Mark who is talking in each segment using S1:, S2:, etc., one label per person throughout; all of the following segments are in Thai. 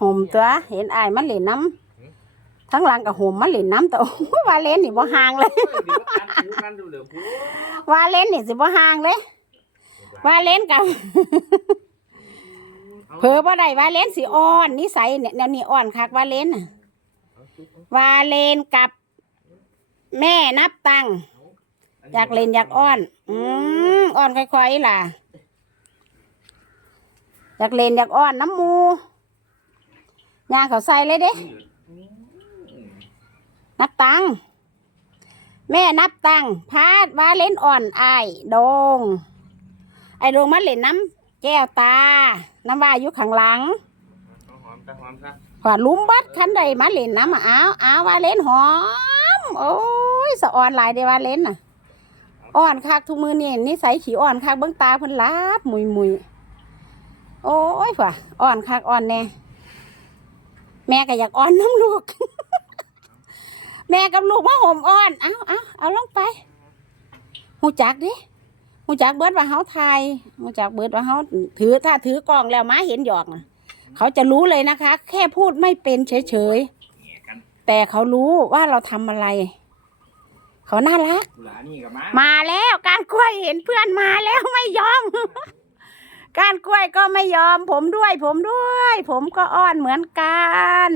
S1: ห่มตัว เห็นอายมันเล่นน้ำทั้งหลังกับห่มมันเล่นน้ำแต่โอ้ยว่าเล่นนี่บ่ห่างเลย
S2: เดี๋ยวกันหูกันดูเหลือพู
S1: ว่าเล่นนี่สิบ่ห่างเลยว่าเล่นกับเผลอบ่ได้ว่าเล่นสิอ่อนนิสัยเนี่ยแนวนี้อ่อนคักว่าเล่นน่ะว่าเล่นกับแม่นับตังค์อยากเล่นอยากอ้อน อืมอ้อนค่อยๆล่ะ อยากเล่นอยากอ้อนน้ำหมู ยาเขาใส่เลยเด้นับตังค์แม่นับตังค์พาดว่าเล่นอ่อนไอ้ายโดงไอ้โดงมันเล่นน้ำแก้วตา น้ำว่าอยู่ข้างหลัง
S2: หอมจะหอมซะ
S1: พอลุ้มบัดคันใดมาเล่นน้ำอะอ้าวอ้าวว่าเล่นหอม โอ้ยสะอ่อนหลายเดว่าเล่นน่ะอ่อนคักทุกมือนี่นิสัยขี้อ่อนคักเบิ้งตาเพิ่นลับมุยมุยโอ้ยฝ่ะอ่อนคักอ่อนแน่ แม่ก็อยากอ่อนน้ำลูก แม่กับลูกมาห่มอ่อน เอาเอาเอาลงไปหูจักดิหูจักเบิดว่าเฮาทายหูจักเบิดว่าเฮาถือถ้าถือกล้องแล้วมาเห็นหยอกน่ะเขาจะรู้เลยนะคะ แค่พูดไม่เป็นเฉย
S2: แง่กัน
S1: ๆแต่เขารู้ว่าเราทำอะไร เขาน่ารัก
S2: หลานี่กับมา
S1: มาแล้วการกล้วยเห็นเพื่อนมาแล้วไม่ยอม การกล้วยก็ไม่ยอม ผมด้วย ผมด้วย ผมก็อ้อนเหมือนกัน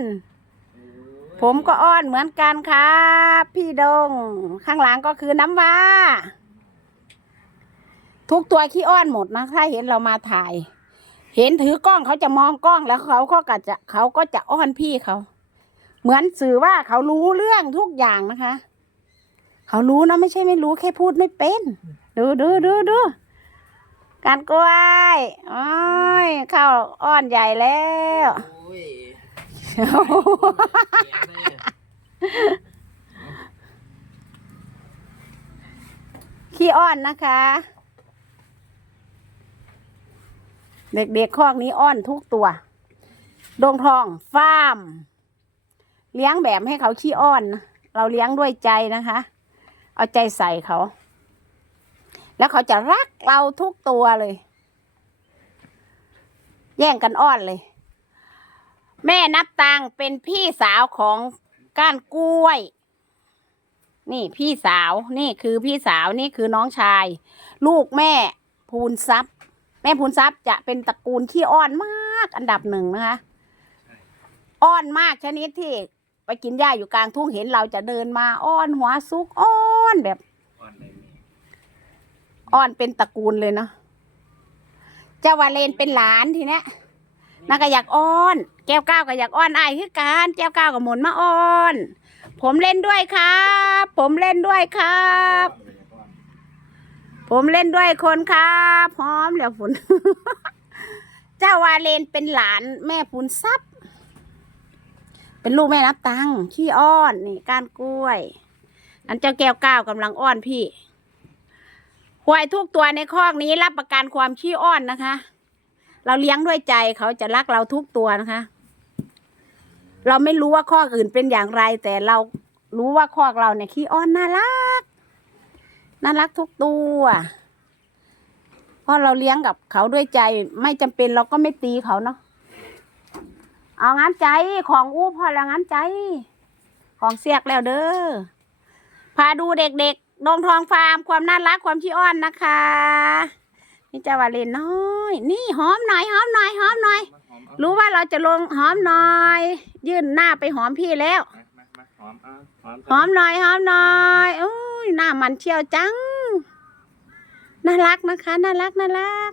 S1: ผมก็อ้อนเหมือนกันครับ พี่ดง ข้างหลังก็คือน้ำว้า ทุกตัวขี้อ้อนหมดนะ ถ้าเห็นเรามาถ่าย เห็นถือกล้องเขาจะมองกล้องแล้วเขาก็กจะเขาก็จะอ้อนพี่เขา เหมือนสื่อว่าเขารู้เรื่องทุกอย่างนะคะ เขารู้นะไม่ใช่ไม่รู้แค่พูดไม่เป็น ดูดูดูดู การกล้วยโอ้ยเข้าอ้อนใหญ่แล้ว
S2: โอ้ยแง่เลย
S1: ขี้อ้อนนะคะ เด็กๆคอกนี้อ้อนทุกตัว ดงทองฟาร์ม เลี้ยงแบบให้เขาขี้อ้อนนะเราเลี้ยงด้วยใจนะคะ เอาใจใส่เขา แล้วเขาจะรักเราทุกตัวเลย แย่งกันอ้อนเลย แม่นับตังเป็นพี่สาวของก้านกล้วย นี่พี่สาวนี่คือพี่สาวนี่คือน้องชาย ลูกแม่พูนทรัพย์ แม่พูนทรัพย์จะเป็นตระกูลที่อ้อนมากอันดับหนึ่งนะคะอ้อนมากชนิดที่ไปกินหญ้าอยู่กลางทุ่งเห็นเราจะเดินมาอ้อนหัวซุกอ้อนแบบ
S2: อ้อนเป็
S1: นตระกูลเลยเนาะเจ้าวาเลนเป็นหลานทีเนี้ยน่าก็อยากอ้อน แก้วก้าวก็อยากอ้อนไอ้ายคือการแก้วก้าวก็หมุนมาอ้อน ผมเล่นด้วยครับ ผมเล่นด้วยครับ ผมเล่นด้วยคนครับพร้อมแล้วฝนเจ้าวาเลนเป็นหลานแม่ปุนทรัพย์เป็นลูกแม่นับตังขี้อ้อนนี่ก้านกล้วย อันเจ้าแก้วก้าวกำลังอ้อนพี่ ควายทุกตัวในคอกนี้รับประกันความขี้อ้อนนะคะ เราเลี้ยงด้วยใจเขาจะรักเราทุกตัวนะคะ เราไม่รู้ว่าคอกอื่นเป็นอย่างไร แต่เรารู้ว่าคอกเราเนี่ยขี้อ้อนน่ารัก น่ารักทุกตัวเพราะเราเลี้ยงกับเขาด้วยใจ ไม่จำเป็นเราก็ไม่ตีเขาเนาะเอางั้นใจของอู้พอแล้วงั้นใจ ของเสียกแล้วเด้อพาดูเด็ก ดงทองฟาร์มความน่ารักความขี้อ้อนนะคะ นี่เจ้าวาเลนน้อย นี่หอมหน่อยหอมหน่อยหอมหน่อย รู้ว่าเราจะลงหอมหน่อย ยื่นหน้าไปหอมพี่แล้ว
S2: หอมหอม
S1: หอมหน่อยหอมหน่อยอุ้ยหน้ามันเชี่ยวจัง น่ารักนะคะ น่ารักน่ารัก